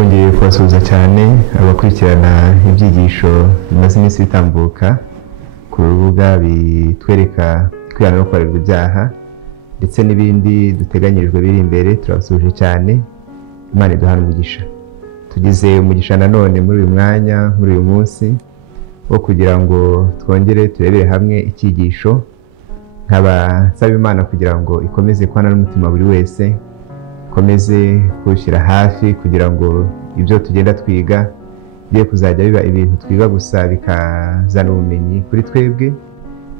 twongeye kubasuhuza cyane abakurikirana ibyigisho bimaze iminsi bitambuka ku rubuga bitwereka kwihana no kubabarirwa ibyaha ndetse n'ibindi duteganyirijwe biri imbere. Turabasuhuje cyane, Imana iduhane umugisha. Tugize umugisha nanone muri uyu mwanya, muri uyu munsi wo kugira ngo twongere turebere hamwe icyigisho. Nkaba nsaba Imana kugira ngo ikomeze kubana n'umutima buri wese, ikomeze kushyira hafi kugira ngo ibyo tugenda twiga bigiye kuzajya biba ibintu twiga gusa bikazana ubumenyi kuri twebwe,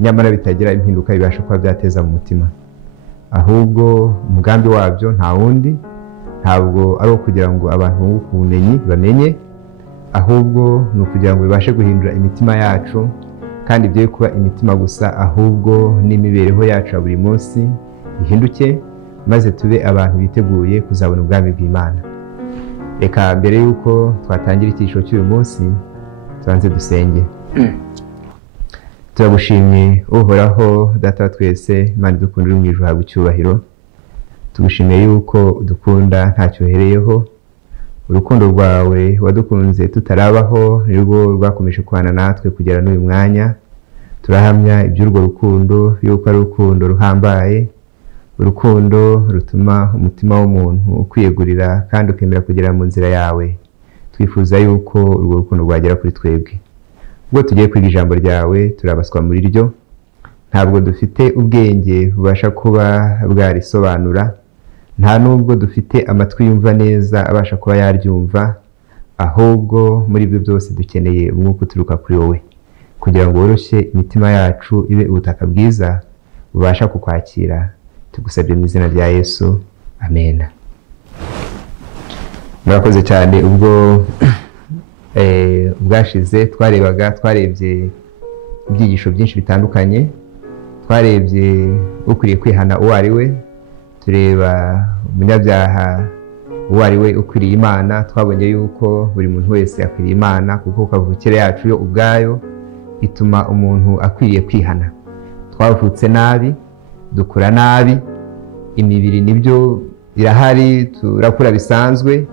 nyamara bitagira impinduka bibasha kuba byateza mu mutima. Ahubwo umugambi wabyo nta wundi, ntabwo ari ukugira ngo abantu bunguke ubumenyi bamenye, ahubwo ni ukugira ngo bibashe guhindura imitima yacu, kandi bye kuba imitima gusa, ahubwo n'imibereho yacu ya buri munsi ihinduke, maze tube abantu biteguye kuzabona ubwami bw'Imana. Reka mbere yuko twatangira icyiciro cy'uyu munsi tubanze dusenge. Turagushimye Uhoraho Data wa twese, Imana idukunda uri mu ijuru, habwa icyubahiro. Tugushimiye yuko udukunda ntacyo uhereyeho. Urukundo rwawe wadukunze tutarabaho nirwo rwakomeje kubana natwe kugera n'uyu mwanya. Turahamya iby'urwo rukundo yuko ari urukundo ruhambaye, urukundo rutuma umutima w'umuntu ukwiyegurira kandi ukemera kugera mu nzira yawe. Twifuza yuko urwo rukundo rwagera kuri twebwe. Ubwo tugiye kwiga ijambo ryawe turabaswa muri ryo, ntabwo dufite ubwenge bubasha kuba bwarisobanura, nta nubwo dufite amatwi yumva neza abasha kuba yaryumva, ahubwo muri ibyo byose dukeneye umwuka uturuka kuri wowe kugira ngo woroshye imitima yacu ibe ubutaka bwiza bubasha kukwakira. Tugusabye mu izina rya Yesu, amen. Murakoze cyane. Ubwo ubwashize twarebye ibyigisho byinshi bitandukanye. Twarebye ukwiriye kwihana uwo ari we, tureba umunyabyaha uwo ari we ukwiriye Imana. Twabonye yuko buri muntu wese akwiriye Imana, kuko kavukire yacu yo ubwayo ituma umuntu akwiriye kwihana. Twavutse nabi, dukura nabi, imibiri nibyo irahari, turakura bisanzwe,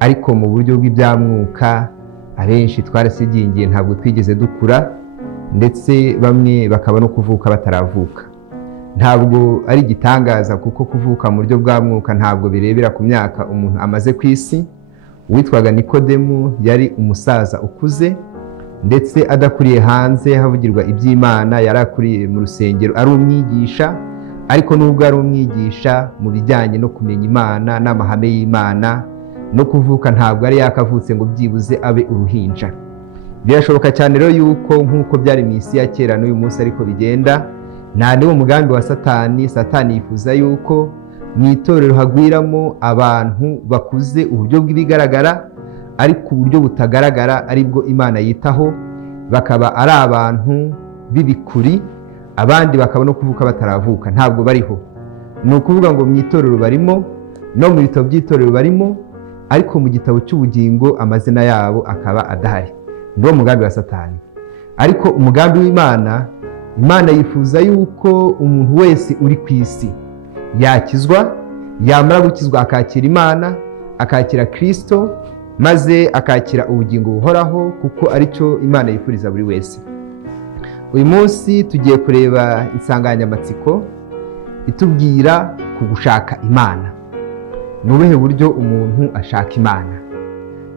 ariko mu buryo bw'ibyamwuka abenshi twarasigingiye, ntabwo twigeze dukura, ndetse bamwe bakaba no kuvuka bataravuka. Ntabwo ari igitangaza, kuko kuvuka mu buryo bwa mwuka ntabwo birebera ku myaka umuntu amaze ku isi. Uwitwaga Nikodemu yari umusaza ukuze, ndetse adakuriye hanze havugirwa iby'Imana, yari akuriye mu rusengero ari umwigisha, ariko nubwo ari umwigisha mu bijyanye no kumenya Imana n'amahame y'Imana no kuvuka, ntabwo ari yakavutse ngo byibuze abe uruhinja. Birashoboka cyane rero yuko nk'uko byari mu isi ya kera n'uyu munsi ariko bigenda. Nta niwo mugambi wa Satani. Satani yifuza yuko mu itorero hagwiramo abantu bakuze uburyo bw'ibigaragara, ariko uburyo butagaragara aribwo Imana yitaho, bakaba ari abantu b'ibikuri, abandi bakaba no kuvuka bataravuka, ntabwo bariho. Ni ukuvuga ngo mu itorero barimo, no mu bitabo by'itorero barimo, ariko mu gitabo cy'ubugingo amazina yabo akaba adahari. Niwo mugambi wa Satani. Ariko umugambi w'Imana, Imana yifuza yuko umuntu wese uri ku isi yakizwa, yamara gukizwa akakira Imana, akakira Kristo, maze akakira ubugingo buhoraho, kuko aricyo Imana yifuriza buri wese. Uyu munsi tugiye kureba insanganyamatsiko itubwira ku gushaka Imana. Ni ubuhe buryo umuntu ashaka Imana?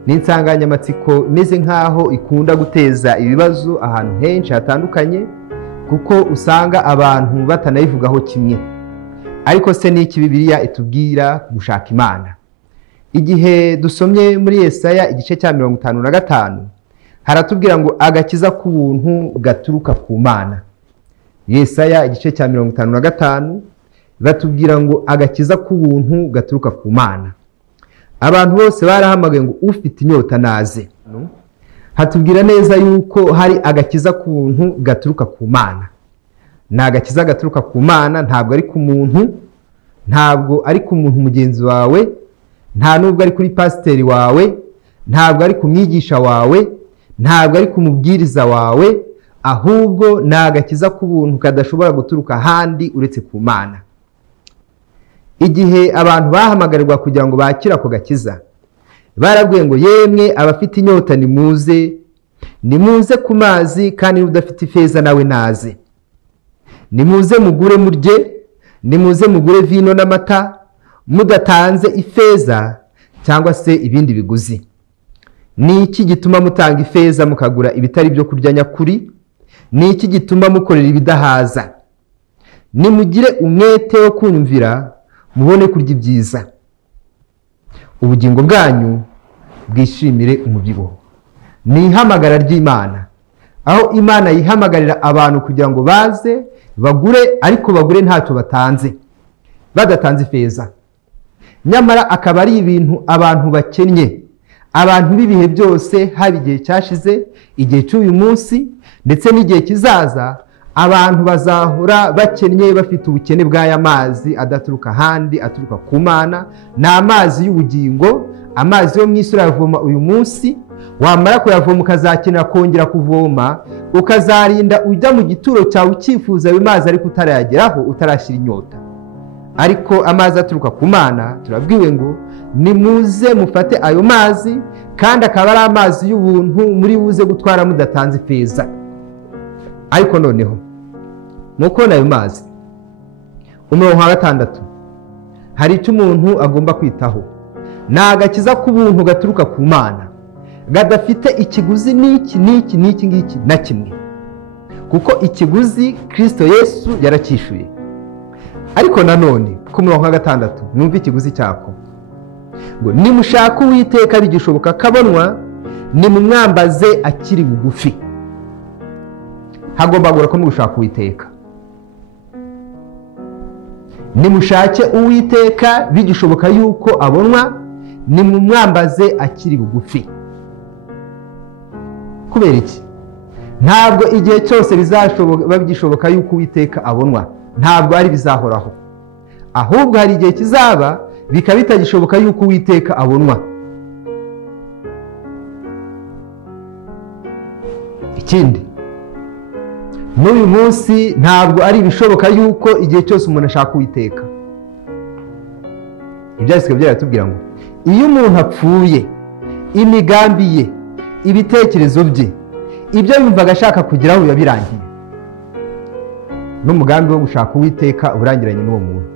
Ni insanganyamatsiko imeze nk'aho ikunda guteza ibibazo ahantu henshi hatandukanye, kuko usanga abantu batanayivugaho kimwe. Ariko se ni iki Bibiliya itubwira gushaka Imana? Igihe dusomye muri Yesaya igice cya 55, haratubwira ngo agakiza k'ubuntu gaturuka ku Mana. Yesaya igice cya 55 batubwira ngo agakiza k'ubuntu gaturuka ku Mana. Abantu bose barahamagaye ngo ufite inyota naze. Hatubwira neza yuko hari agakiza k'ubuntu gaturuka ku Mana. Ni agakiza gaturuka ku Mana, ntabwo ari ku muntu, ntabwo ari ku muntu mugenzi wawe, nta nubwo ari kuri pasiteri wawe, ntabwo ari ku mwigisha wawe, ntabwo ari ku mubwiriza wawe, ahubwo ni agakiza k'ubuntu kadashobora guturuka ahandi uretse ku Mana. Igihe abantu bahamagarirwa kugira ngo bakire ako gakiza, barabwiye ngo yemwe abafite inyota nimuze ku mazi, kandi udafite ifeza nawe naze. Nimuze mugure murye, nimuze mugure vino n'amata, mudatanze ifeza cyangwa se ibindi biguzi. Ni iki gituma mutanga ifeza mukagura ibitari byo kurya nyakuri? Ni iki gituma mukorera ibidahaza? Nimugire umwete wo kumvira, mubone kurya ibyiza, ubugingo bwanyu bwishimire umubyibuho. Ni ihamagara ry'Imana, aho Imana yihamagarira abantu kugira ngo baze bagure, ariko bagure ntacyo batanze, badatanze ifeza. Nyamara akaba ari ibintu abantu bakennye, abantu b'ibihe byose, haba igihe cyashize, igihe cy'uyu munsi ndetse n'igihe kizaza, abantu bazahora bakennye, bafite ubukene bw'aya mazi adaturuka ahandi, aturuka ku Mana. Ni amazi y'ubugingo, amazi yo mu isi uravoma uyu munsi, wamara kuyavoma ukazakenera kongera kuvoma, ukazarinda ujya mu gituro cyawe ukifuza ayo mazi ariko utarayageraho, utarashyira inyota. Ariko amazi aturuka ku Mana, turabwiwe ngo nimuze mufate ayo mazi, kandi akaba ari amazi y'ubuntu muri buze gutwara mudatanze ifeza. Ariko noneho mukona ayo mazi, umurongo wa 6, hari icyo umuntu agomba kwitaho. Ni agakiza k'ubuntu gaturuka ku Mana, gadafite ikiguzi n'iki na kimwe, kuko ikiguzi Kristo Yesu yaracyishuye. Ariko nanone ku murongo wa 6 mwumve ikiguzi cyako, ngo nimushaka Uwiteka bigishoboka kabonwa, nimumwambaze akiri bugufi. Hagomba gura ko mugushaka Uwiteka. Nimushake Uwiteka bigishoboka yuko abonwa, nimumwambaze akiri bugufi. Kubera iki? Ntabwo igihe cyose bizashoboka bigishoboka yuko Uwiteka abonwa, ntabwo ari bizahoraho. Ahubwo hari igihe kizaba bikaba bitagishoboka yuko Uwiteka abonwa. Ikindi, n'uyu munsi ntabwo ari bishoboka yuko igihe cyose umuntu ashaka Uwiteka. Ibyanditswe byaratubwira ngo iyo umuntu apfuye, imigambi ye, ibitekerezo bye, ibyo yumvaga ashaka kugeraho biba birangiye. N'umugambi wo gushaka Uwiteka urangiranye n'uwo muntu.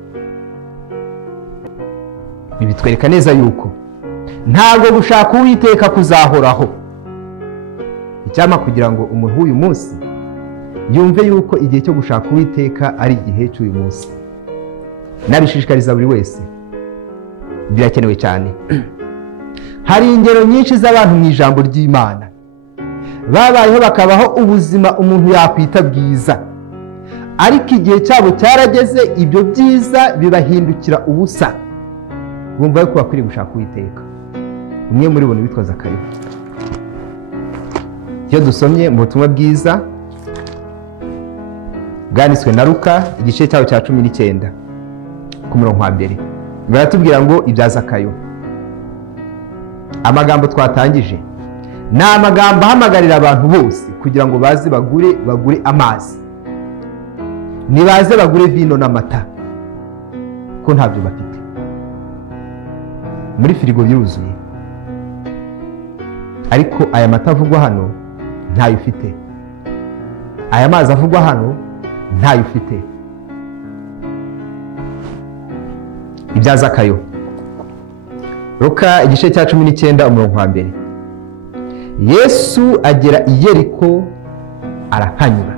Ibi bitwereka neza yuko ntabwo gushaka Uwiteka kuzahoraho. Icyama kugira ngo umuntu w'uyu munsi yumve yuko igihe cyo gushaka Uwiteka ari igihe cy'uyu munsi. Nabishishikariza buri wese, birakenewe cyane. Hari ingero nyinshi z'abantu mu ijambo ry'Imana babayeho bakabaho ubuzima umuntu yakwita bwiza, ariko igihe cyabo cyarageze, ibyo byiza bibahindukira ubusa, bumva yuko bakwiriye gushaka Uwiteka. Umwe muri bo witwa Zakayo. Iyo dusomye mu butumwa bwiza bwanditswe na Luka, igice cyawo cya 19 ku murongo wa 2, baratubwira ngo ibya Zakayo. Amagambo twatangije ni amagambo ahamagarira abantu bose kugira ngo baze bagure amazi, nibaze bagure vino n'amata, ko ntabyo bafite. Muri firigo biruzuye, ariko aya mata avugwa hano ntayo ufite, aya mazi avugwa hano ntayo ufite. Ibya Zakayo, Luka igice cya 19 umurongo wa 2. Yesu agera i Yeriko arahanyura.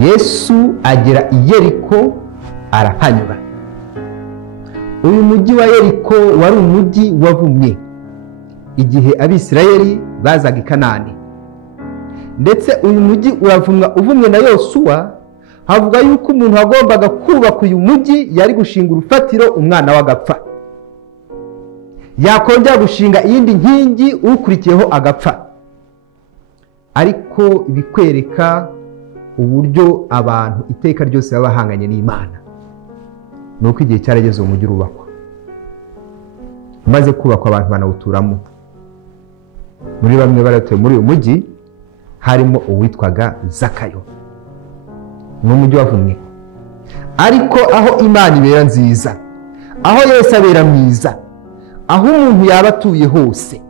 Yesu agera i Yeriko arahanyura. Uyu mujyi wa Yeriko wari umujyi wavumye igihe Abisirayeli bazaga i Kanani, ndetse uyu mujyi uravumwa uvumwe na Yosuwa. Havuga yuko umuntu wagombaga kubaka uyu mujyi yari gushinga urufatiro, umwana w'agapfa, yakongera gushinga iyindi nkingi, ukurikiyeho agapfa. Ariko bikwereka uburyo abantu iteka ryose baba bahanganye n'Imana. Nuko igihe cyarageze uwo mujyi urubakwa, maze kubakwa abantu banawuturamo. Muri bamwe baratuye muri uyu mujyi harimo uwitwaga Zakayo. Ni umujyi wavumwe, ariko aho Imana ibera nziza, aho Yesu abera mwiza, aho umuntu yaba atuye hose,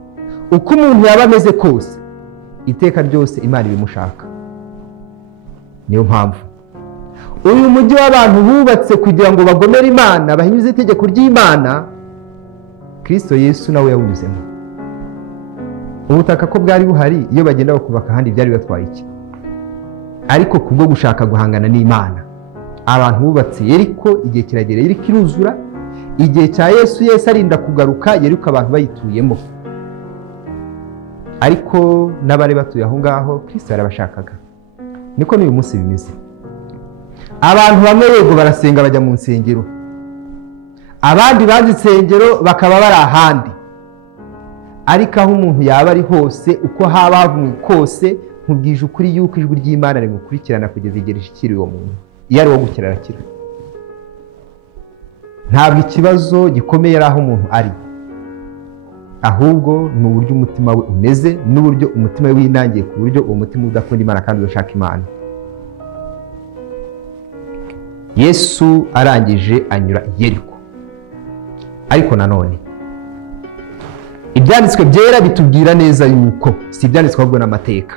uko umuntu yaba ameze kose, iteka ryose Imana ibimushaka. Niyo mpamvu uyu mujyi w'abantu bubatse kugira ngo bagomere Imana, bahinyuze itegeko ry'Imana, Kristo Yesu nawe yawunyuzemo. Ubutaka ko bwari buhari, iyo bagenda bakubaka ahandi byari batwaye iki? Ariko kubwo gushaka guhangana n'Imana, abantu bubatse Yeriko, igihe kiragera Yeriko iruzura. Igihe cya Yesu arinda kugaruka, Yeriko abantu bayituyemo. Ariko n'abari batuye aho ngaho Kristo yarabashakaga. Niko n'uyu munsi bimeze. Abantu bamwe yego barasenga bajya mu nsengero, abandi banze insengero bakaba bari ahandi. Ariko aho umuntu yaba ari hose, uko haba havumwe kose, nkubwije ukuri yuko ijwi ry'Imana rimukurikirana kugeza igihe rishikiriye uwo muntu. Iyo ari uwo gukira arakira. Ntabwo ikibazo gikomeye ari aho umuntu ari, ahubwo ni uburyo umutima we umeze, n'uburyo umutima we winangiye, ku buryo uwo mutima udakunda Imana kandi udashaka Imana. Yesu arangije anyura i Yeriko. Ariko nanone ibyanditswe byera bitubwira neza yuko si ibyanditswe ahubwo n'amateka.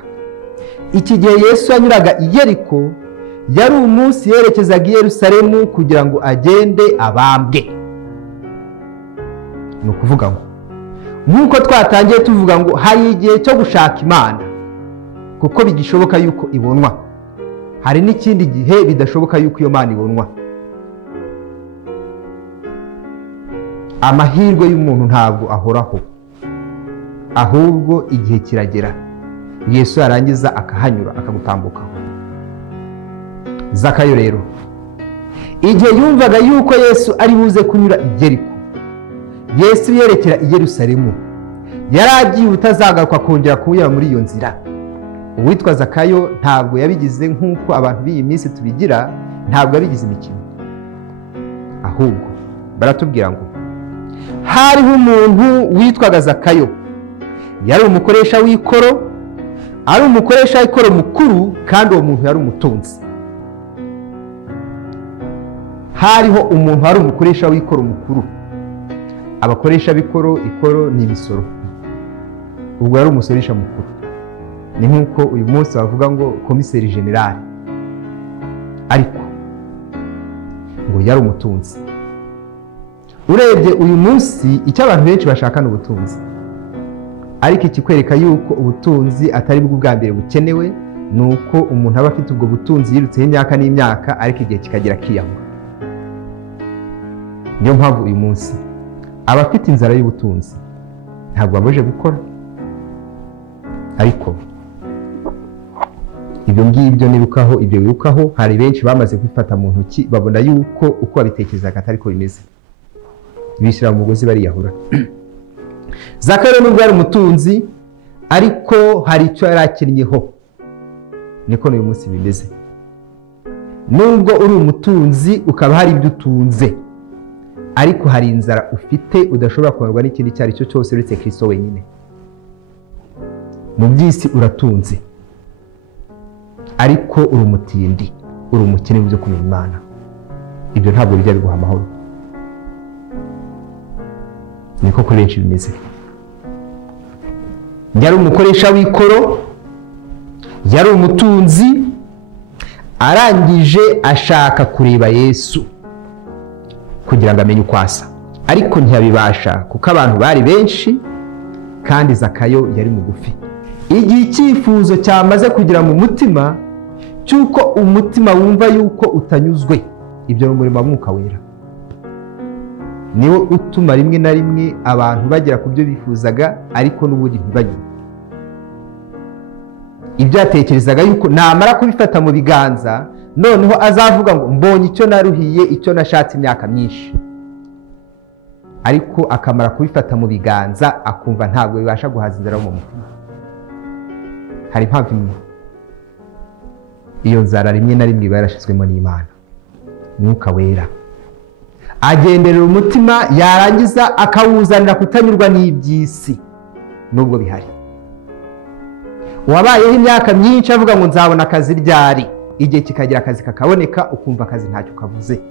Iki gihe Yesu yanyuraga i Yeriko, yari umunsi yerekezaga i Yerusalemu kugira ngo agende abambwe. Ni ukuvuga ngo nk'uko twatangiye tuvuga ngo hari igihe cyo gushaka Imana kuko bigishoboka yuko ibonwa, hari n'ikindi gihe bidashoboka yuko iyo Mana ibonwa. Amahirwe y'umuntu ntabwo ahoraho, ahubwo igihe kiragera Yesu yarangiza akahanyura akagutambukaho. Zakayo rero igihe yumvaga yuko Yesu ari buze kunyura i Yeriko, Yesu yerekera i Yerusalemu, yari agiye utazagaruka kongera kunyura muri iyo nzira. Uwitwa Zakayo ntabwo yabigize nk'uko abantu b'iyi minsi tubigira, ntabwo yabigize imikino. Ahubwo baratubwira ngo hariho umuntu witwaga Zakayo, yari umukoresha w'ikoro, ari umukoresha w'ikoro mukuru, kandi uwo muntu yari umutunzi. Hariho umuntu wari umukoresha w'ikoro mukuru. Abakoresha b'ikoro, ikoro ni imisoro, ubwo yari umusoresha mukuru. Ni nk'uko uyu munsi bavuga ngo komiseri generali, ariko ngo yari umutunzi. Urebye uyu munsi icyo abantu benshi bashaka ni ubutunzi, ariko ikikwereka yuko ubutunzi atari bwo bwa mbere bukenewe, ni uko umuntu aba afite ubwo butunzi yirutseho imyaka n'imyaka, ariko igihe kikagera akiyahura. Niyo mpamvu uyu munsi abafite inzara y'ubutunzi ntabwo baboje gukora. Ariko ibyo ngibyo nibukaho, ibyo wibukaho, hari benshi bamaze kwifata mu ntoki, babona yuko uko babitekerezaga atari ko bimeze, bishyira mu mugozi bariyahura. Zakayo nubwo yari umutunzi, ariko hari icyo yari akennyeho. Niko n'uyu munsi bimeze. Nubwo uri umutunzi ukaba hari ibyo utunze, ariko hari inzara ufite udashobora kubarwa n'ikindi icyo ari cyo cyose uretse Kristo wenyine. Mu by'isi uratunze, ariko uri umutindi, uri umukene mu byo kumenya Imana. Ibyo ntabwo bijya biguha amahoro. Niko kuri benshi bimeze. Yari umukoresha w'ikoro, yari umutunzi, arangije ashaka kureba Yesu kugira ngo amenye uko asa, ariko ntiyabibasha kuko abantu bari benshi kandi Zakayo yari mugufi. Igihe icyifuzo cyamaze kugira mu mutima cyuko umutima wumva yuko utanyuzwe, ibyo ni umurimo wa Mwuka Wera. Niwo utuma rimwe na rimwe abantu bagera ku byo bifuzaga, ariko n'ubundi ntibanyurwe. Ibyo yatekerezaga yuko namara kubifata mu biganza, noneho azavuga ngo mbonye icyo naruhiye, icyo nashatse imyaka myinshi. Ariko akamara kubifata mu biganza, akumva ntabwo bibasha guhaza inzara mu mutima. Hari impamvu imwe, iyo nzara rimwe na rimwe iba yarashyizwemo n'Imana, Mwuka Wera. Agenderera umutima, yarangiza akawuzanira kutanyurwa n'iby'isi nubwo bihari. Wabayeho imyaka myinshi avuga ngo nzabona akazi ryari, igihe kikagira akazi kakaboneka ukumva akazi ntacyo kavuze.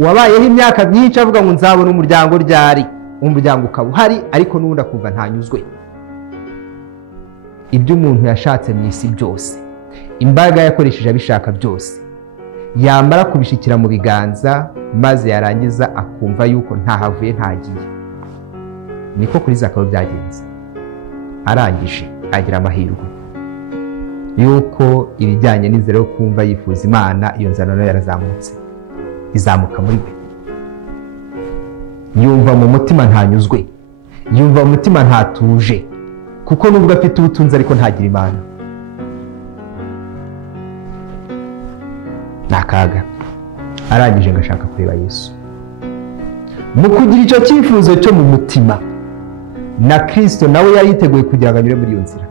wabayeho imyaka myinshi avuga ngo nzabona umuryango ryari, umuryango ukaba uhari ariko n'ubundi akumva ntanyuzwe. Ibyo umuntu yashatse mu isi byose, imbaraga yakoresheje abishaka byose, yamara kubishikira mu biganza maze yarangiza akumva yuko ntahavuye ntagiye. Niko kuri Zakayo byagenze. Arangije agira amahirwe yuko ibijyanye n'inzira yo kumva yifuza Imana, iyo nzira nayo yarazamutse, izamuka muri we. Yumva mu mutima ntanyuzwe, yumva mu mutima ntatuje, kuko nubwo afite ubutunzi ariko ntagira Imana. Nakaga. Arangije ngashaka kureba Yesu. Mu kugira icyo cyifuzo cyo mu mutima, na Kristo nawe yari yiteguye kugira ngo anyure muri iyo nzira.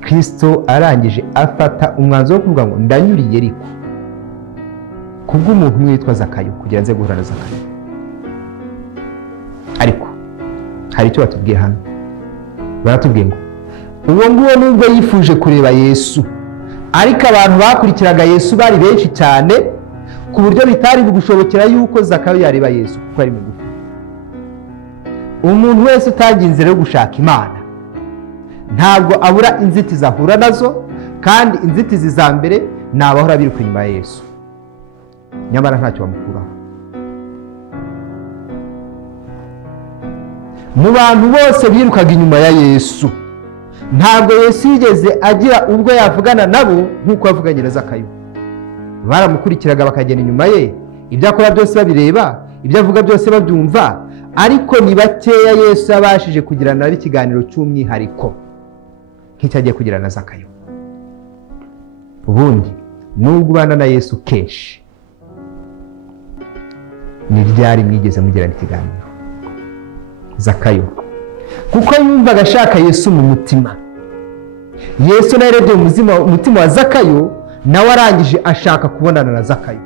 Kristo arangije afata umwanzuro wo kuvuga ngo ndanyuriye ariko kubw'umuntu umwe witwa Zakayo kugira nze guhura na Zakayo. Ariko hari icyo batubwiye hano. Baratubwiye ngo uwo nguwo nubwo yifuje kureba Yesu, ariko abantu bakurikiraga Yesu bari benshi cyane ku buryo bitari bugushobokera yuko Zakayo yareba Yesu kuko ari mugufi. Umuntu wese utangiye inzira yo gushaka Imana ntabwo abura inzitizi ahura nazo, kandi inzitizi za mbere ni abahora biruka inyuma ya Yesu, nyamara ntacyo bamukuraho. Mu bantu bose birukaga inyuma ya Yesu, ntabwo Yesu yigeze agira ubwo yavugana nabo nk'uko yavuganye na Zakayo. Baramukurikiraga bakagenda inyuma ye, ibyo akora byose babireba, ibyo avuga byose babyumva, ariko ni bakeya Yesu yabashije kugirana nabo ikiganiro cy'umwihariko nk'icyo agiye kugirana na Zakayo. Ubundi nubwo ubana na Yesu kenshi, ni ryari mwigeze mugirana ikiganiro? Zakayo kuko yumvaga ashaka Yesu mu mutima. Yesu nawe yarebye mu mutima wa Zakayo, nawe arangije ashaka kubonana na Zakayo.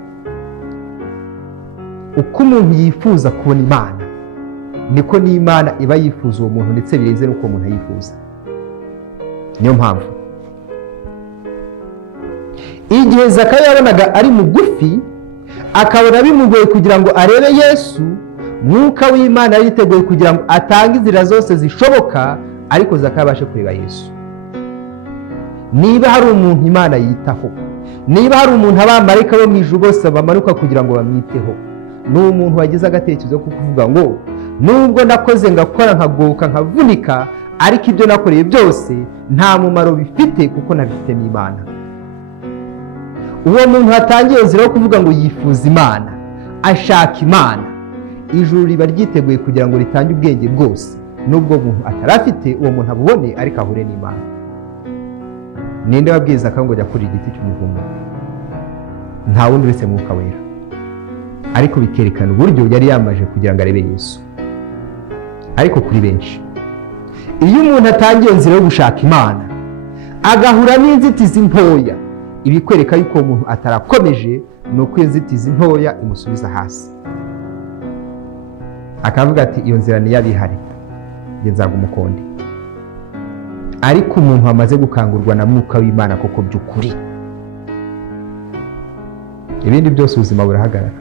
Uko umuntu yifuza kubona Imana, niko n'Imana iba yifuza uwo muntu, ndetse birenze n'uko umuntu ayifuza. Niyo mpamvu igihe Zakayo yabonaga ari mugufi, akabona bimugoye kugira ngo arebe Yesu, Mwuka w'Imana yiteguye kugira ngo atange inzira zose zishoboka, ariko Zakayo abashe kureba Yesu. Niba hari umuntu Imana yitaho, niba hari umuntu abamarayika bo mu ijuru bose bamanuka kugira ngo bamwiteho, ni umuntu wagize agatekerezo ko kuvuga ngo nubwo nakoze ngakora nkagoka nkavunika, ariko ibyo nakoreye byose nta mumaro bifite kuko nabifitemo Imana. Uwo muntu hatangiye inzira yo kuvuga ngo yifuza Imana, ashaka Imana, ijuru riba ryiteguye kugira ngo ritange ubwenge bwose, nubwo umuntu atarafite uwo muntu abubone ariko ahure n'Imana. Ninde wabwiza ko ngo jya kuri igiti cy'umuvumo? Nta wundi uretse Mwuka Wera. Ariko bikerekana uburyo yari yamaje kugira ngo arebe Yesu. Ariko kuri benshi, iyo umuntu atangiye inzira yo gushaka Imana agahura n'inzitizi ntoya, ibikwereka yuko umuntu atarakomeje, nuko inzitizi ntoya imusubiza hasi, akavuga ati iyo nzira ni yabihari, nge nzaga umukondi. Ariko umuntu wamaze gukangurwa na Mwuka w'Imana koko by'ukuri, ibindi byose ubuzima burahagarara.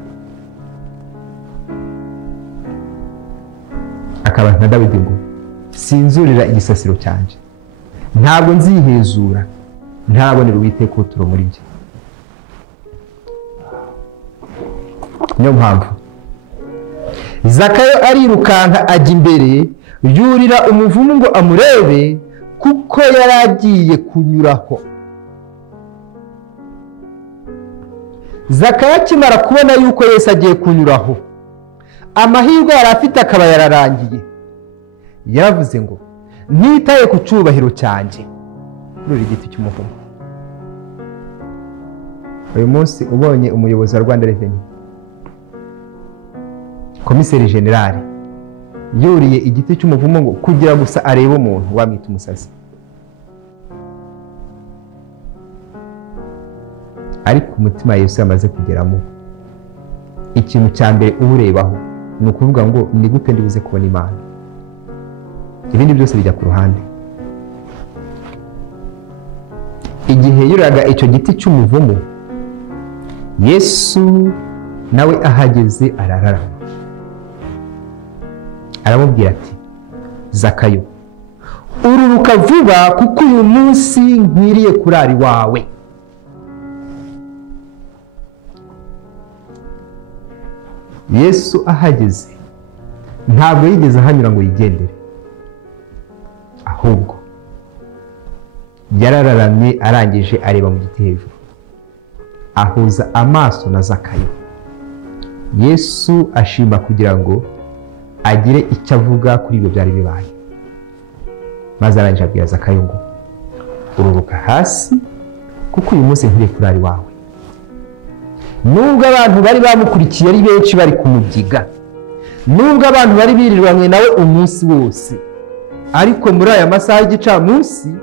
Akaba nka Dawidi ngo sinzurira igisasiro cyanje, ntabwo nzihezura, ntabonera Uwiteka uturo muri njye. Niyo mpamvu Zakayo arirukanka ajya imbere, yurira umuvumu ngo amurebe, kuko yari agiye kunyuraho. Zakayo akimara kubona yuko Yesu agiye kunyuraho, amahirwe yari afite akaba yararangiye. Yaravuze ngo ntitaye ku cyubahiro cyanjye kuri igiti cy'umuvumo. Uyu munsi ubonye umuyobozi wa Rwanda Revenue, komiseri generali, yuriye igiti cy'umuvumo ngo kugira gusa arebe umuntu, wamwita umusazi. Ariko umutima Yesu yamaze kugeramo, ikintu cya mbere uburebaho ni ukuvuga ngo ni gute ndibuze kubona Imana. Ibindi byose bijya ku ruhande. Igihe yuriraga icyo giti cy'umuvumo, Yesu nawe ahageze arararama, aramubwira ati Zakayo, ururuka vuba kuko uyu munsi nkwiriye kurara iwawe. Yesu ahageze ntabwo yigeze ahanyura ngo yigendere, ahubwo yarararamye, arangije areba mu giti hejuru, ahuza amaso na Zakayo. Yesu ashima kugira ngo agire icyo avuga kuri ibyo byari bibaye, maze arangije abwira Zakayo ngo ururuka hasi kuko uyu munsi nkwiriye kurara iwawe. Nubwo abantu bari bamukurikiye ari benshi bari kumubyiga, nubwo abantu bari birirwanywe nawe umunsi wose, ariko muri aya masaha y'igicamunsi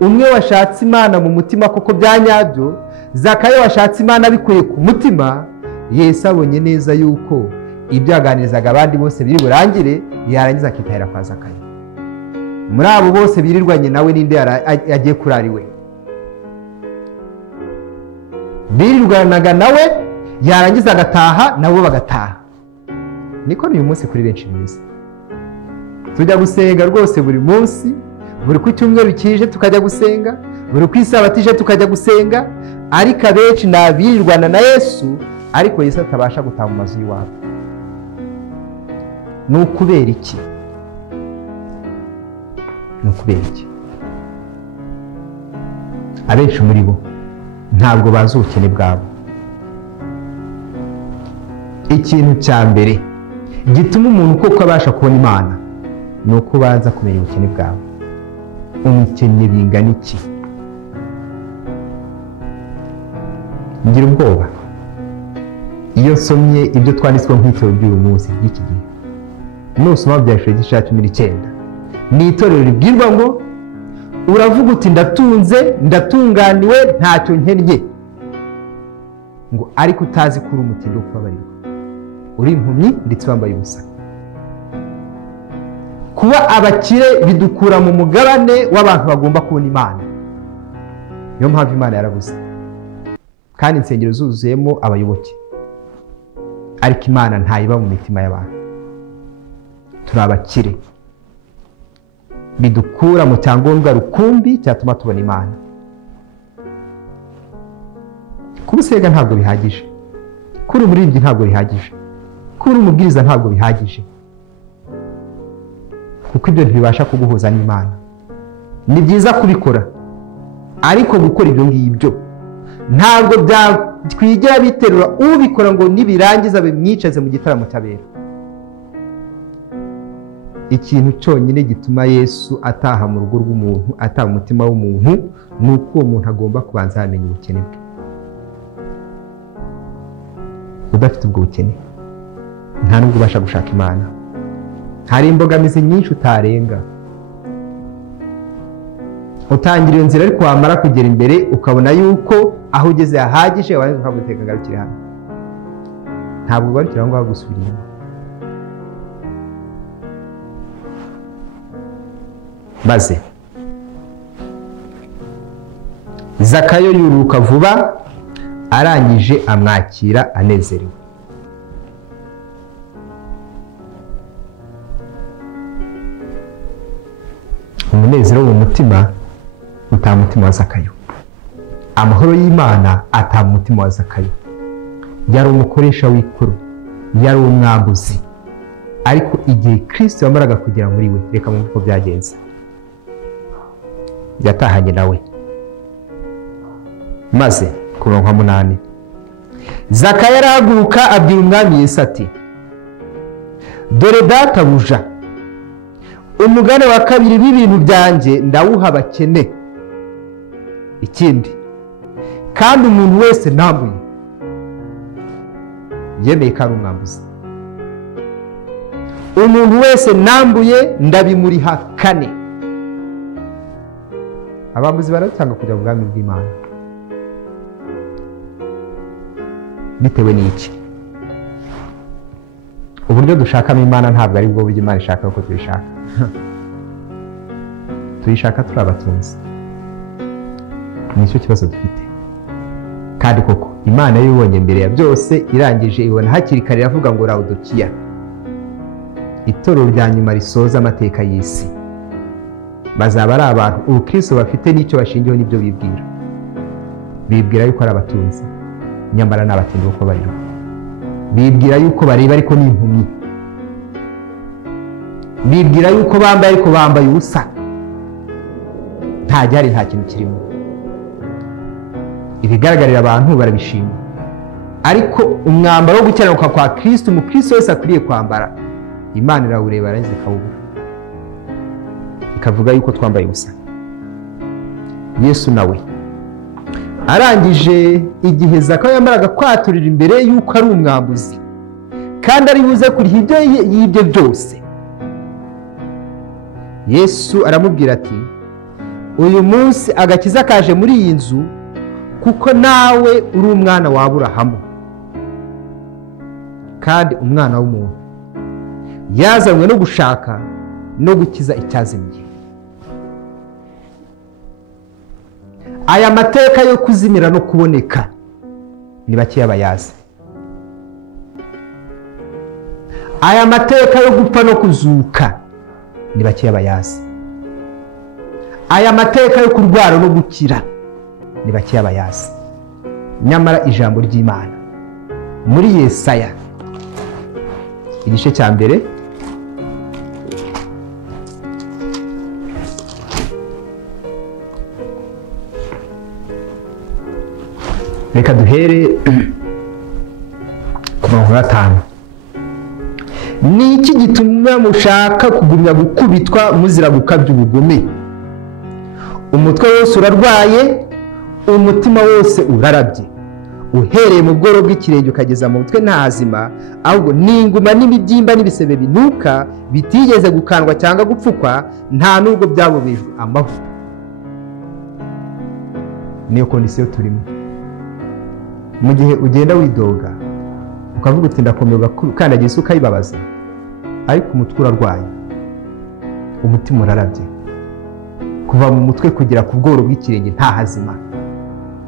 umwe washatse Imana mu mutima koko bya nyabyo, Zakayo washatse Imana bikuye ku mutima, Yesu abonye neza yuko ibyo yaganirizaga abandi bose biri burangire, yarangiza akitahira kwa Zakayo. Muri abo bose birirwanye nawe ninde yagiye kurara iwe? Birirwanaga nawe, yarangiza agataha nabo bagataha. Niko uyu munsi kuri benshi bimeze. Tujya gusenga rwose buri munsi, buri ku cyumweru kije tukajya gusenga, buri ku isabato ije tukajya gusenga, ariko abenshi nabirirwana na Yesu, ariko Yesu atabasha gutaha mu mazu y'iwabo. Ni ukubera iki? Ni ukubera iki? Abenshi muri bo ntabwo bazi ubukene bwabo. Ikintu cya mbere gituma umuntu koko abasha kubona Imana ni uko baza kumenya ubukene bwabo. Umukene bingana iki? Ngira ubwoba iyo nsomye ibyo twanditswe nk'itoro ry'uyu munsi ry'iki gihe. Nusoma Byahishuriwe igice cya 19, ni itorero ribwirwa ngo uravuga uti ndatunze, ndatunganiwe, ntacyo nkennye, ngo ariko utazi ko uri umutindi wo kubabarirwa, uri impumyi ndetse wambaye ubusa. Kuba abakire bidukura mu mugabane w'abantu bagomba kubona Imana. Niyo mpamvu Imana yarabuze, kandi insengero zuzuyemo abayoboke, ariko Imana ntayiba mu mitima y'abantu. Turi abakire, bidukura mu cyangombwa rukumbi cyatuma tubona Imana. Kubusenga ntabwo bihagije, kuri umuririmbyi ntabwo bihagije, kuri umubwiriza ntabwo bihagije, kuko ibyo ntibibasha kuguhuza n'Imana. Ni byiza kubikora, ariko gukora ibyo ngibyo ntabwo byakwigira biterura ubikora ngo nibirangiza bimwicaze mu gitaramo cy'abera. Ikintu cyonyine gituma Yesu ataha mu rugo rw'umuntu, ataha mu mutima w'umuntu, ni uko uwo muntu agomba kubanza yamenya ubukene bwe. Udafite ubwo bukene nta nubwo ubasha gushaka Imana. Hari imbogamizi nyinshi utarenga. Utangira iyo nzira ariko wamara kugera imbere ukabona yuko aho ugeze hahagije, warangiza ukaguteka ngarukire hano. Ntabwo ugarukira ngo gusubira inyuma. Maze Zakayo yuruka vuba, arangije amwakira anezerewe. Umunezero mu mutima utaha umutima wa Zakayo. Amahoro y'Imana ataha umutima wa Zakayo. Yari umukoresha w'ikoro, yari umwambuzi, ariko igihe Kristo yamaraga kugera muri we, reka mu uko byagenze, yatahanye nawe. Maze ku murongo wa 8, Zakayo arahaguruka abwira umwami Yesu ati, dore databuja, umugane wa kabiri w'ibintu byanjye ndawuha abakene. Ikindi, kandi umuntu wese nambuye yemeye ko ari umwambuzi. Umuntu wese nambuye ndabimuriha 4. Abambuzi baratanga kujya mu bwami bw'Imana. Bitewe n'iki? Uburyo dushakamo Imana ntabwo ari bwo buryo Imana ishaka uko tuyishaka. Tuyishaka turi abatunzi. Nicyo kibazo dufite. kandi koko Imana yibonye mbere ya byose irangije ibona hakiri kare iravuga ngo Laodikiya, itorero rya nyuma risoza amateka y'isi, bazaba ari abantu ubukristo bafite n'icyo bashingiyeho n'ibyo bibwira. Bibwira yuko ari abatunzi, nyamara n'abatindi uko barira. Bibwira yuko bareba ariko ni impumyi. Bibwira yuko bambaye ariko bambaye ubusa, nta gihari, nta kintu kirimo. Ibigaragarira abantu barabishima, ariko umwambaro wo gukiranuka kwa Kristo umukristo wese akwiriye kwambara, Imana irawureba arangiza ikawubura, ikavuga yuko twambaye ubusa. Yesu nawe arangije igihe Zakayo yamaraga kwaturira imbere yuko ari umwambuzi kandi ari buze kuriha ibyo yibye byose, Yesu aramubwira ati, uyu munsi agakiza kaje muri iyi nzu kuko nawe uri umwana wa Aburahamu, kandi umwana w'umuntu yazanywe no gushaka no gukiza icyazimiye. Aya mateka yo kuzimira no kuboneka ni bakeya bayazi. Aya mateka yo gupfa no kuzuka ni bakeya bayazi. Aya mateka yo kurwara no gukira ni bakeya bayazi. Nyamara ijambo ry'Imana muri Yesaya igice cya mbere reka duhere ku murongo wa 5. Ni iki gituma mushaka kugumya gukubitwa muzira gukabya ubugome? Umutwe wose urarwaye, umutima wose urarabye, uhereye mu bworo bw'ikirenge ukageza mu mutwe nta hazima, ahubwo n'inguma n'imibyimba n'ibisebe binuka bitigeze gukandwa cyangwa gupfukwa, nta nubwo byabobejwe amavuta. Niyo kondisiyo turimo. Mu gihe ugenda widoga ukavuga uti ndakomerwa kandi Yesu ukayibabaza, ariko umutwe urarwaye, umutima urarabye, kuva mu mutwe kugera ku bworo bw'ikirenge nta hazima,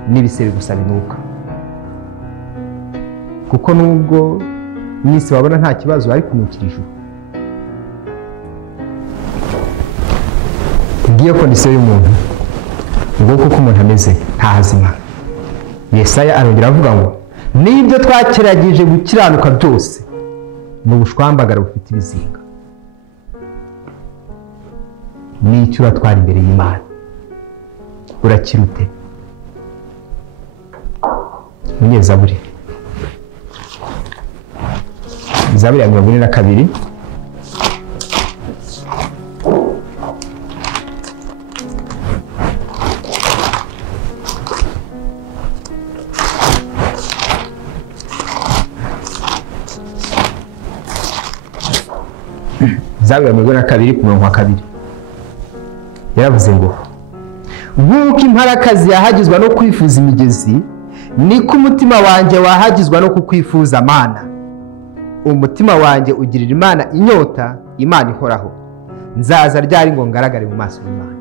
n'ibisebe gusa binuka. Kuko nubwo mwisi wabona nta kibazo, ariko nukira ijuru. Ngiyo kondisiyo y'umuntu, ngo kuko umuntu ameze nta hazima. Yesaya arongera avuga ngo nibyo twakiragije gukiranuka byose ni ubushwambagara bufite ibizinga. N'icyo uratwara imbere y'Imana urakirute. Munyezaburi Zaburi ya 42 Zaburi ya 42 ku murongo wa 2 yaravuze ngo, nk'uko imparakazi yahagizwa no kwifuza imigezi, niko umutima wanjye wahagizwa no kukwifuza Mana. Umutima wanjye ugirira Imana inyota, Imana ihoraho. Nzaza ryari ngo ngaragare mu maso y'Imana?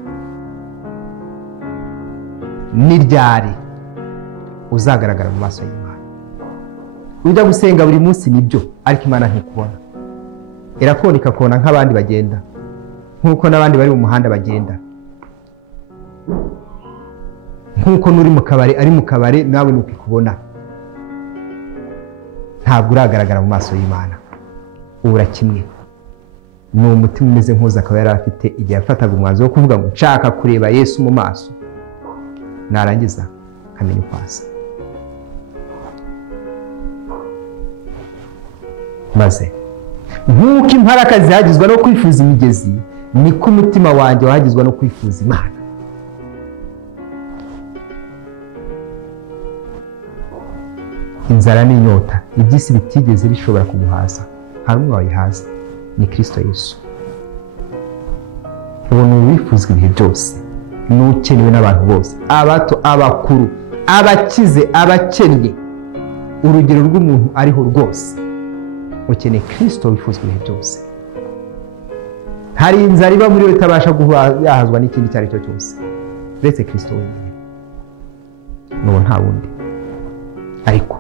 Ni ryari uzagaragara mu maso y'Imana? Ujya gusenga buri munsi nibyo, ariko Imana ntikubona. Irakubona ikakubona nk'abandi bagenda, nk'uko n'abandi bari mu muhanda bagenda, nk'uko nuri mu kabari ari mu kabari nawe nuko ikubona. Ntabwo uragaragara mu maso y'Imana. Ubura kimwe, ni umutima umeze nk'uza akaba yari afite igihe yafataga umwanzuro wo kuvuga ngo nshaka kureba Yesu mu maso, narangiza akamenya uko asa. Maze nk'uko imparakazi zihagizwa no kwifuza imigezi, niko umutima wanjye wahagizwa no kwifuza Imana. Inzara n'inyota iby'isi bitigeze bishobora kuguhaza, hari umwe wayihaza, ni Kristo Yesu. Uwo ni uwifuzwa ibihe byose, n'ukenewe n'abantu bose, abato, abakuru, abakize, abakennye. Urugero rw'umuntu ariho rwose, ukeneye Kristo wifuzwa ibihe byose. Hari inzara iba muri we itabasha yahazwa n'ikindi icyo ari cyo cyose uretse Kristo wenyine. N'uwo nta wundi. ariko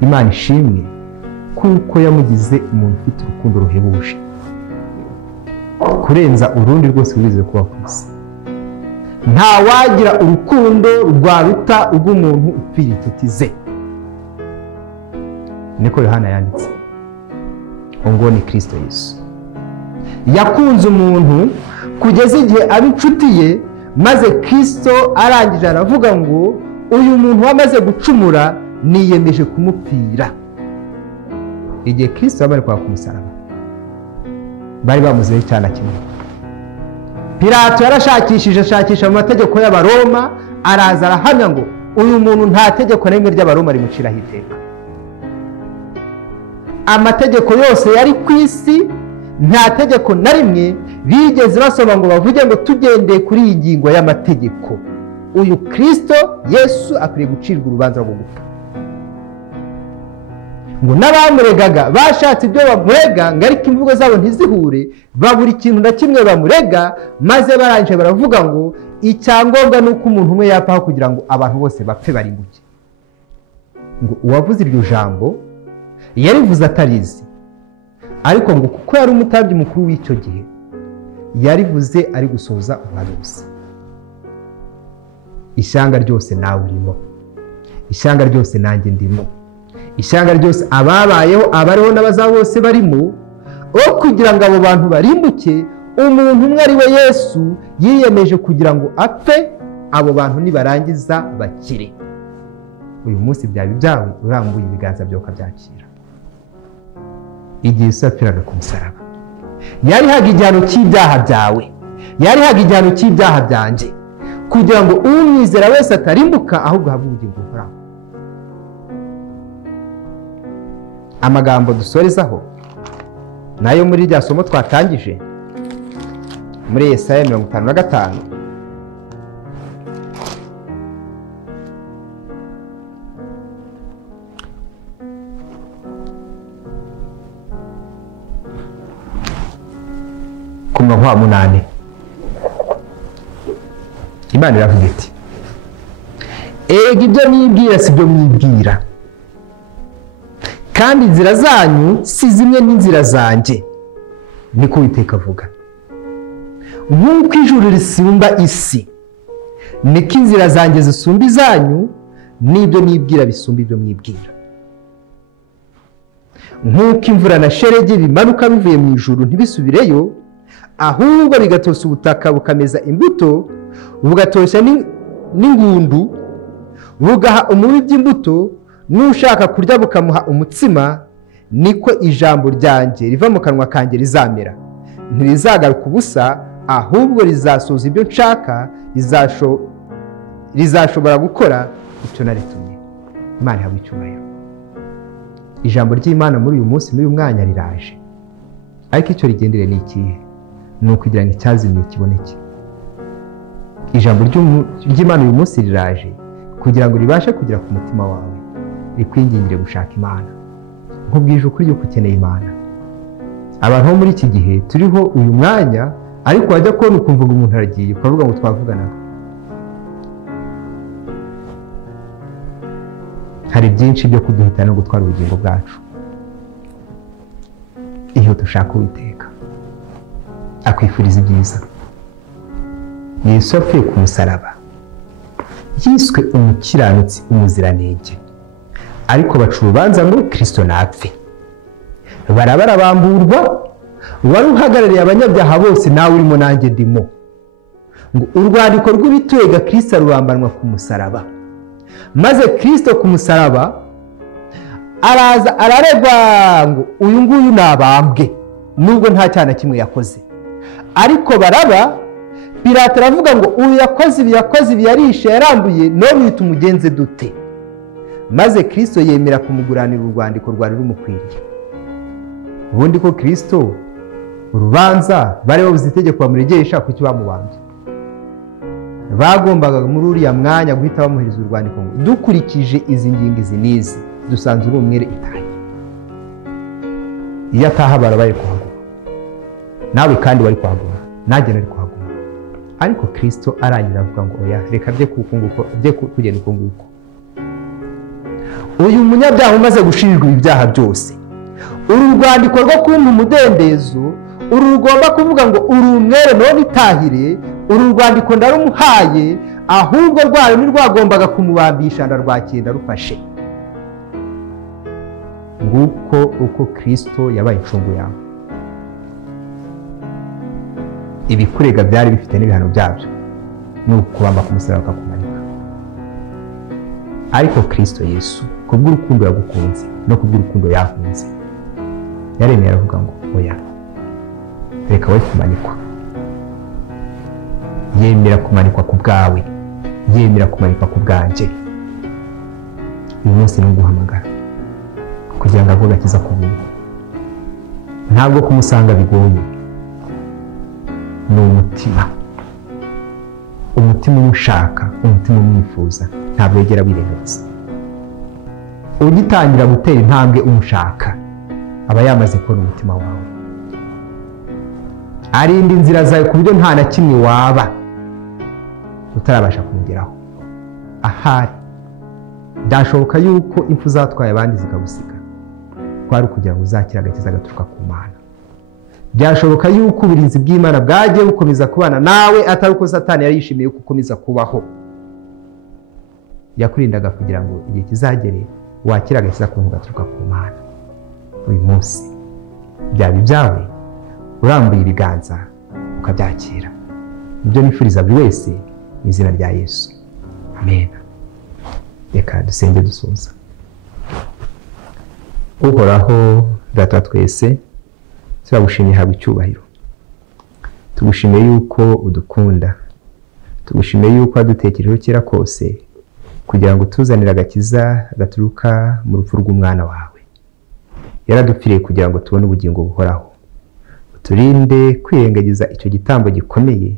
Imana ishimwe kuko yamugize umuntu ufite urukundo ruhebuje kurenza urundi rwose rwize kuba ku isi. Nta wagira urukundo rwaruta urw'umuntu upfira inshuti ze. Niko Yohana yanditse. Ngo ni Kristo Yesu yakunze umuntu kugeza igihe aba inshuti ye, maze Kristo arangije aravuga ngo uyu muntu wamaze gucumura niyemeje kumupfira. Igihe Kristo yabari kwa kumusaraba bari bamuzeho cyane kimwe. Pilato yarashakisha mu mategeko y'Abaroma, araza arahamya ngo uyu muntu nta tegeko rimwe ry'Abaroma rimuciraho iteka. Amategeko yose yari ku isi, nta tegeko na rimwe bigeze basoma ngo bavuge ngo tugendeye kuri iyi ngingo y'amategeko uyu Kristo Yesu akwiriye gucirwa urubanza rwo gupfa. Ngo n'abamuregaga bashatse ibyo bamurega, ngo ariko imvugo zabo ntizihure, babura ikintu na kimwe bamurega, maze barangije baravuga ngo icyangombwa ni uko umuntu umwe yapfaho kugira ngo abantu bose bapfe barimbuke. Ngo uwavuze iryo jambo yarivuze atarizi, ariko ngo kuko yari umutambyi mukuru w'icyo gihe yarivuze ari gusohoza ubuhanuzi. Ishyanga ryose nawe urimo, ishyanga ryose nanjye ndimo, ishyanga ryose ababayeho abariho n'abazaba bose barimo, aho kugira ngo abo bantu barimbuke, umuntu umwe ari we Yesu yiyemeje kugira ngo apfe, abo bantu nibarangiza bakire. Uyu munsi byaba ibyawe urambuye ibiganza byawe ukabyakira. Igihe Yesu yapfiraga ku musaraba yarihaga igihano cy'ibyaha byawe, yarihaga igihano cy'ibyaha byanjye, kugira ngo umwizera wese atarimbuka ahubwo ahabwe ubugingo buhoraho. Amagambo dusorezaho nayo muri rya somo twatangije muri Yesaya 55. Ku murongo wa 8 Imana iravuga iti, ega ibyo mwibwira si byo mwibwira, kandi inzira zanyu si zimwe n'inzira zanjye, niko Uwiteka avuga. Nk'uko ijuru risumba isi, niko inzira zanjye zisumba izanyu, n'ibyo mwibwira bisumba ibyo mwibwira. Nk'uko imvura na sheregi bimanuka bivuye mu ijuru ntibisubireyo, ahubwo bigatosa ubutaka bukameza imbuto, bugatoshya n'ingundu, bugaha umubibyi imbuto, n'ushaka kurya bukamuha umutsima, niko ijambo ryanjye riva mu kanwa kanjye rizamera. Ntirizagaruka ubusa, ahubwo rizasoza ibyo nshaka, rizashobora gukora icyo naritumye. Imana ihabwe icyubahiro. Ijambo ry'Imana muri uyu munsi n'uyu mwanya riraje, ariko icyo rigendere ni ikihe? Ni ukugira ngo icyazimiye kiboneke. Ijambo ry'Imana uyu munsi riraje kugira ngo ribashe kugera ku mutima wawe, rikwingingire gushaka Imana. Nkubwije ukuri yuko ukeneye Imana. Abantu bo muri iki gihe turiho uyu mwanya, ariko wajya kubona ukumva ngo umuntu aragiye, ukavuga ngo twavuganaga. Hari byinshi byo kuduhitana no gutwara ubugingo bwacu. Iyo dushaka Uwiteka akwifuriza ibyiza. Yesu apfuye ku musaraba yiswe umukiranutsi, umuziranenge, ariko baca urubanza ngo Kristo napfe. Barabamburwa, wari uhagarariye abanyabyaha bose nawe urimo nanjye ndimo, ngo urwandiko rw'ibitwega Kristo rubambanwa ku musaraba. Maze Kristo ku musaraba araza araregwa ngo uyu nguyu nabambwe, nubwo nta cyana kimwe yakoze. Ariko Baraba, Pilato aravuga ngo uyu yakoze ibi yarishe yarambuye, none uyu tumugenze dute? Maze Kristo yemera kumuguranira urwandiko rwari rumukwiriye. Ubundi ko Kristo urubanza bari babuze itegeko bamuregesha kuki bamubambye. Bagombaga muri uriya mwanya guhita bamuhereza urwandiko ngo dukurikije izi ngingo izi n'izi dusanze uri umwere itaye. Iyo ataha barabaye kuhaguma, nawe kandi wari kuhaguma, nanjye nari kuhaguma. Ariko Kristo arangira avuga ngo oya, reka bye kugenda uko nguko. uyu munyabyaha umaze gushinjwa ibyaha byose, uru rwandiko rwo kumpa umudendezo, uru rugomba kuvuga ngo uri umwere none itahire, uru rwandiko ndarumuhaye, ahubwo rwayo ntirwagombaga kumubambisha ndarwakira ndarufashe. Nguko uko Kristo yabaye incungu yawe. Ibikurega byari bifite n'ibihano byabyo, ni ukubamba ku musaraba bakakumanika. Ariko Kristo Yesu kubw'urukundo yagukunze no kubw'urukundo yakunze, yaremeye aravuga ngo oya, reka we kumanikwa. Yemera kumanikwa ku bwawe, yemera kumanikwa ku bwanjye. Uyu munsi ni uguhamagara kugira ngo avuga kiza ku buntu. Ntabwo kumusanga bigoye, ni umutima umushaka, umutima umwifuza, ntabwo yegera wirengagiza. Ugitangira gutera intambwe umushaka, aba yamaze kubona umutima wawe, arinda inzira zawe ku buryo nta na kimwe waba utarabasha kumugeraho. Ahari byashoboka yuko impfu zatwaye abandi zikagusiga, kwari kugira ngo uzakire agakiza gaturuka ku Mana. Byashoboka yuko uburinzi bw'Imana bwagiye bukomeza kubana nawe atari uko Satani yari yishimiye gukomeza kubaho. Yakurindaga kugira ngo igihe kizagere wakire agakiza gaturuka ku Mana. Uyu munsi byaba ibyawe, urambuye ibiganza ukabyakira. Ibyo nifuriza buri wese mu izina rya Yesu, amen. Reka dusenge dusoza. Uhoraho Data twese, turagushimiye habwa icyubahiro. Tugushimiye yuko udukunda, tugushimiye yuko wadutekerejeho kera kose kugira ngo tuzanire agakiza gaturuka mu rupfu rw'umwana wawe. Yaradupfiriye kugira ngo tubone ubugingo buhoraho. Uturinde kwirengagiza icyo gitambo gikomeye,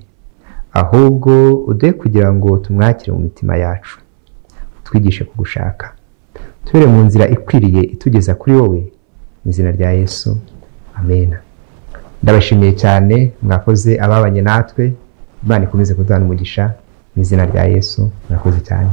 ahubwo uduhe kugira ngo tumwakire mu mitima yacu. Twigishe kugushaka, tubere mu nzira ikwiriye itugeza kuri wowe, mu izina rya Yesu, amen. Ndabashimiye cyane, mwakoze ababanye natwe. Imana ikomeze kuduha umugisha mu izina rya Yesu. Mwakoze cyane.